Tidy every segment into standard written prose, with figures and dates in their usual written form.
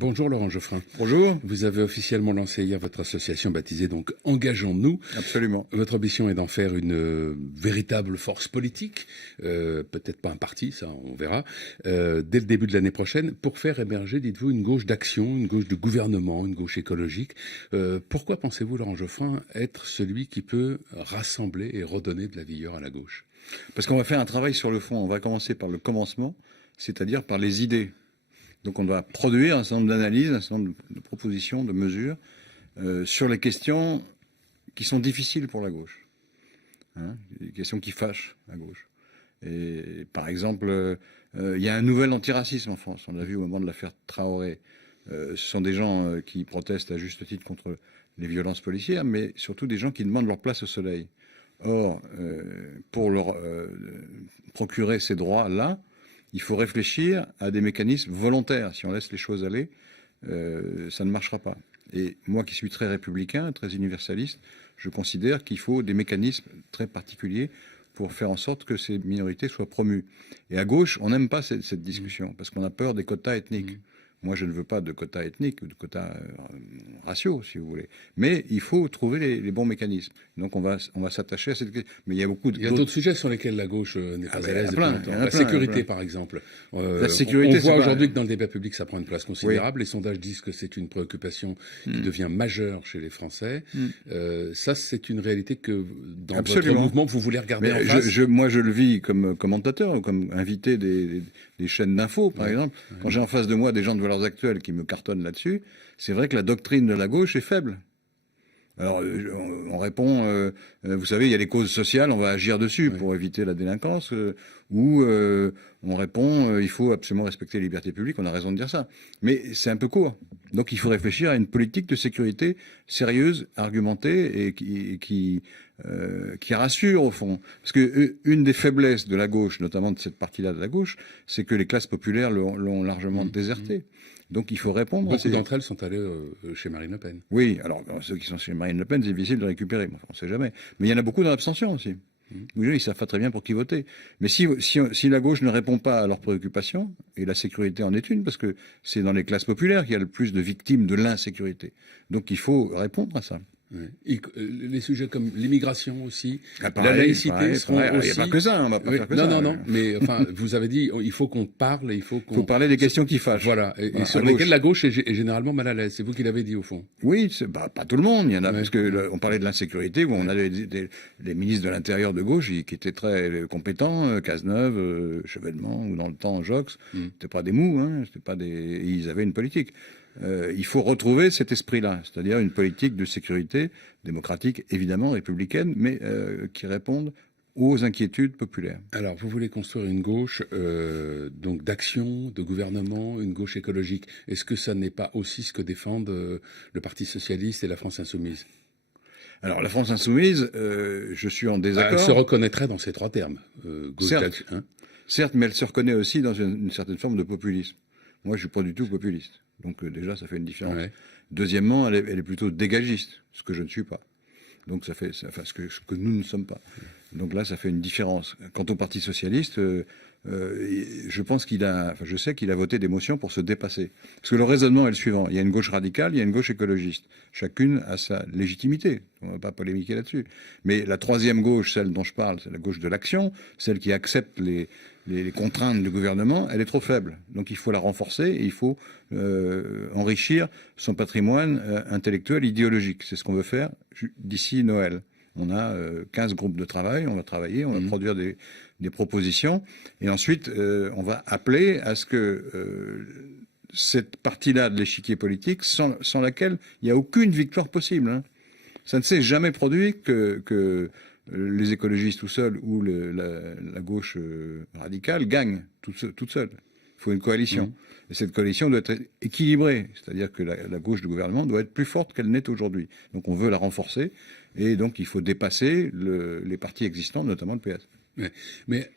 Bonjour Laurent Geoffrin. Bonjour. Vous avez officiellement lancé hier votre association baptisée donc Engageons-nous. Absolument. Votre ambition est d'en faire une véritable force politique, peut-être pas un parti, ça on verra, dès le début de l'année prochaine, pour faire émerger, dites-vous, une gauche d'action, une gauche de gouvernement, une gauche écologique. Pourquoi pensez-vous, Laurent Geoffrin, être celui qui peut rassembler et redonner de la vigueur à la gauche? Parce qu'on va faire un travail sur le fond. On va commencer par le commencement, c'est-à-dire par les idées. Donc on doit produire un certain nombre d'analyses, un certain nombre de propositions, de mesures sur les questions qui sont difficiles pour la gauche. Les questions qui fâchent la gauche. Et par exemple, il y a un nouvel antiracisme en France. On l'a vu au moment de l'affaire Traoré. Ce sont des gens qui protestent à juste titre contre les violences policières, mais surtout des gens qui demandent leur place au soleil. Or, pour leur procurer ces droits-là, il faut réfléchir à des mécanismes volontaires. Si on laisse les choses aller, ça ne marchera pas. Et moi qui suis très républicain, très universaliste, je considère qu'il faut des mécanismes très particuliers pour faire en sorte que ces minorités soient promues. Et à gauche, on n'aime pas cette discussion, parce qu'on a peur des quotas ethniques. Moi, je ne veux pas de quotas ethniques ou de quotas raciaux, si vous voulez. Mais il faut trouver les bons mécanismes. Donc, on va s'attacher à cette question. Mais il y a beaucoup Il y a d'autres sujets sur lesquels la gauche n'est pas à l'aise depuis longtemps. La sécurité, par exemple. La sécurité, on voit aujourd'hui que dans le débat public, ça prend une place considérable. Oui. Les sondages disent que c'est une préoccupation qui devient majeure chez les Français. Ça, c'est une réalité que, dans votre mouvement, vous voulez regarder en face. Moi, je le vis comme commentateur ou comme invité des chaînes d'infos, par exemple. Quand j'ai en face de moi des gens de Valeurs Actuelles qui me cartonnent là-dessus, c'est vrai que la doctrine de la gauche est faible. Alors, on répond, vous savez, il y a les causes sociales, on va agir dessus pour éviter la délinquance, ou on répond, il faut absolument respecter les libertés publiques, on a raison de dire ça. Mais c'est un peu court. Donc il faut réfléchir à une politique de sécurité sérieuse, argumentée, et qui rassure au fond. Parce que une des faiblesses de la gauche, notamment de cette partie-là de la gauche, c'est que les classes populaires l'ont largement désertée. Donc il faut répondre. Beaucoup d'entre elles sont allées chez Marine Le Pen. Oui, alors ceux qui sont chez Marine Le Pen, c'est difficile de récupérer. Enfin, on ne sait jamais. Mais il y en a beaucoup dans l'abstention aussi. Ils ne savent pas très bien pour qui voter. Mais si la gauche ne répond pas à leurs préoccupations, et la sécurité en est une, parce que c'est dans les classes populaires qu'il y a le plus de victimes de l'insécurité. Donc il faut répondre à ça. Et les sujets comme l'immigration aussi, la laïcité seront aussi... Il n'y a pas que ça, on va pas faire que ça. Non, mais enfin, vous avez dit, il faut qu'on parle, il faut qu'on... faut parler des questions qui fâchent. Voilà, et sur lesquelles la gauche est généralement mal à l'aise. C'est vous qui l'avez dit, au fond. Oui, pas tout le monde. Il y en a, parce que on parlait de l'insécurité, où on a des ministres de l'Intérieur de gauche qui étaient très compétents, Cazeneuve, Chevènement, ou dans le temps, Jox. C'était pas des mous, ils avaient une politique. Il faut retrouver cet esprit-là, c'est-à-dire une politique de sécurité démocratique, évidemment républicaine, mais qui réponde aux inquiétudes populaires. Alors, vous voulez construire une gauche donc d'action, de gouvernement, une gauche écologique. Est-ce que ça n'est pas aussi ce que défendent le Parti socialiste et la France insoumise ? Alors, la France insoumise, je suis en désaccord. Elle se reconnaîtrait dans ces trois termes. Certes, mais elle se reconnaît aussi dans une certaine forme de populisme. Moi, je suis pas du tout populiste. Donc déjà, ça fait une différence. Ouais. Deuxièmement, elle est plutôt dégagiste, ce que je ne suis pas. Donc ce que nous ne sommes pas. Donc là, ça fait une différence. Quant au Parti socialiste, je sais qu'il a voté des motions pour se dépasser. Parce que le raisonnement est le suivant. Il y a une gauche radicale, il y a une gauche écologiste. Chacune a sa légitimité. On ne va pas polémiquer là-dessus. Mais la troisième gauche, celle dont je parle, c'est la gauche de l'action, celle qui accepte les contraintes du gouvernement, elle est trop faible. Donc il faut la renforcer et il faut enrichir son patrimoine intellectuel, idéologique. C'est ce qu'on veut faire d'ici Noël. On a 15 groupes de travail, on va travailler, on va produire des propositions. Et ensuite, on va appeler à ce que cette partie-là de l'échiquier politique, sans laquelle il n'y a aucune victoire possible. Ça ne s'est jamais produit que les écologistes tout seuls ou la gauche radicale gagnent toute seule. Il faut une coalition. Et cette coalition doit être équilibrée. C'est-à-dire que la gauche du gouvernement doit être plus forte qu'elle n'est aujourd'hui. Donc on veut la renforcer. Et donc il faut dépasser les partis existants, notamment le PS. Mais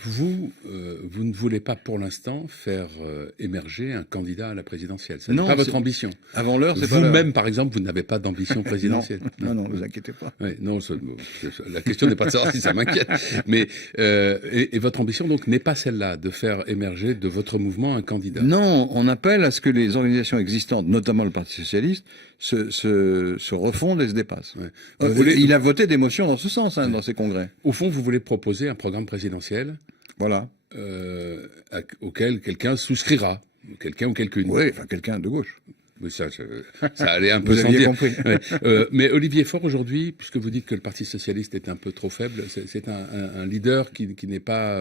vous ne voulez pas pour l'instant faire émerger un candidat à la présidentielle. Ce n'est pas votre ambition. Avant l'heure, c'est pas l'heure. Vous-même, par exemple, vous n'avez pas d'ambition présidentielle. Non, vous inquiétez pas. Ouais, non, la question n'est pas de savoir si ça m'inquiète. Mais et votre ambition donc n'est pas celle-là de faire émerger de votre mouvement un candidat. Non, on appelle à ce que les organisations existantes, notamment le Parti socialiste, se refondent et se dépassent. Ouais. Il a voté des motions dans ce sens, dans ses congrès. Au fond, vous voulez proposer un programme présidentiel, voilà, auquel quelqu'un souscrira, quelqu'un ou quelqu'une. Oui, enfin quelqu'un de gauche. Oui, ça allait un peu sans dire. Compris. Ouais. Mais Olivier Faure, aujourd'hui, puisque vous dites que le Parti socialiste est un peu trop faible, c'est un leader qui n'est pas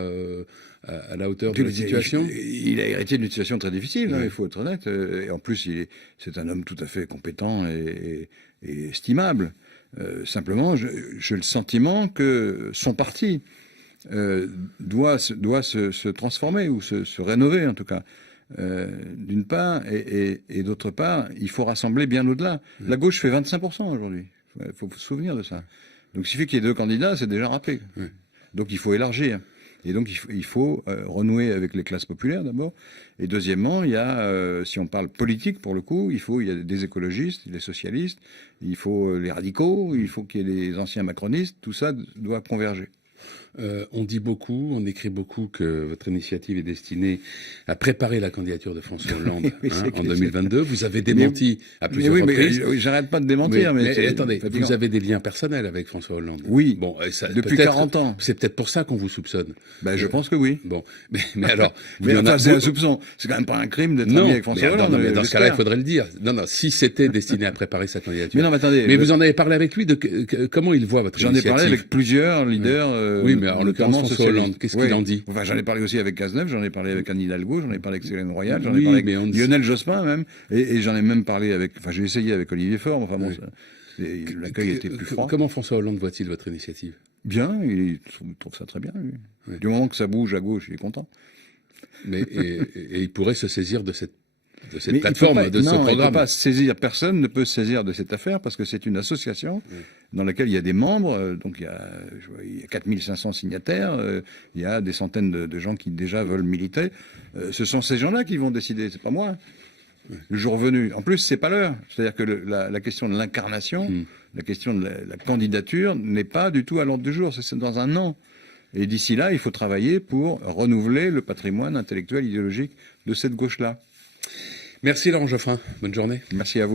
à la hauteur de la situation. Il a hérité d'une situation très difficile, il faut être honnête. Et en plus, c'est un homme tout à fait compétent et estimable. Simplement, j'ai le sentiment que son parti doit se transformer ou se rénover en tout cas. D'une part, et d'autre part, il faut rassembler bien au-delà. La gauche fait 25% aujourd'hui. Il faut se souvenir de ça. Donc il suffit qu'il y ait 2 candidats, c'est déjà râpé. Donc il faut élargir. Et donc il faut renouer avec les classes populaires d'abord. Et deuxièmement, il y a, si on parle politique pour le coup, il y a des écologistes, des socialistes, il faut les radicaux, il faut qu'il y ait les anciens macronistes. Tout ça doit converger. On dit beaucoup, on écrit beaucoup que votre initiative est destinée à préparer la candidature de François Hollande en 2022. Vous avez démenti à plusieurs reprises. Mais j'arrête pas de démentir. Mais attendez, vous avez des liens personnels avec François Hollande. Oui, bon, depuis 40 ans. C'est peut-être pour ça qu'on vous soupçonne. Je pense que oui. Bon, mais alors... c'est un soupçon. C'est quand même pas un crime d'être ami avec François Hollande. Non, mais dans ce cas-là, il faudrait le dire. Non, si c'était destiné à préparer sa candidature. Mais non, mais attendez. Mais vous en avez parlé avec lui de comment il voit votre initiative. J'en ai parlé avec plusieurs leaders. Oui, mais en l'occurrence François Hollande, qu'est-ce qu'il en dit? Enfin, j'en ai parlé aussi avec Cazeneuve, j'en ai parlé avec Anne Hidalgo, j'en ai parlé avec Ségolène Royal, j'en ai parlé avec Lionel Jospin même, et j'en ai même parlé avec, enfin j'ai essayé avec Olivier Faure, enfin bon, l'accueil était plus froid. Comment François Hollande voit-il votre initiative? Bien, il trouve ça très bien, lui. Oui. Du moment que ça bouge à gauche, il est content. Mais et il pourrait se saisir de cette plateforme, de ce programme. Il ne peut pas se saisir, personne ne peut se saisir de cette affaire parce que c'est une association dans laquelle il y a des membres, donc il y a 4500 signataires, il y a des centaines de gens qui déjà veulent militer. Ce sont ces gens-là qui vont décider, c'est pas moi. Le jour venu. En plus, c'est pas l'heure. C'est-à-dire que la question de l'incarnation, la question de la candidature n'est pas du tout à l'ordre du jour, c'est dans un an. Et d'ici là, il faut travailler pour renouveler le patrimoine intellectuel, idéologique de cette gauche-là. Merci Laurent Geoffrin, bonne journée. Merci à vous.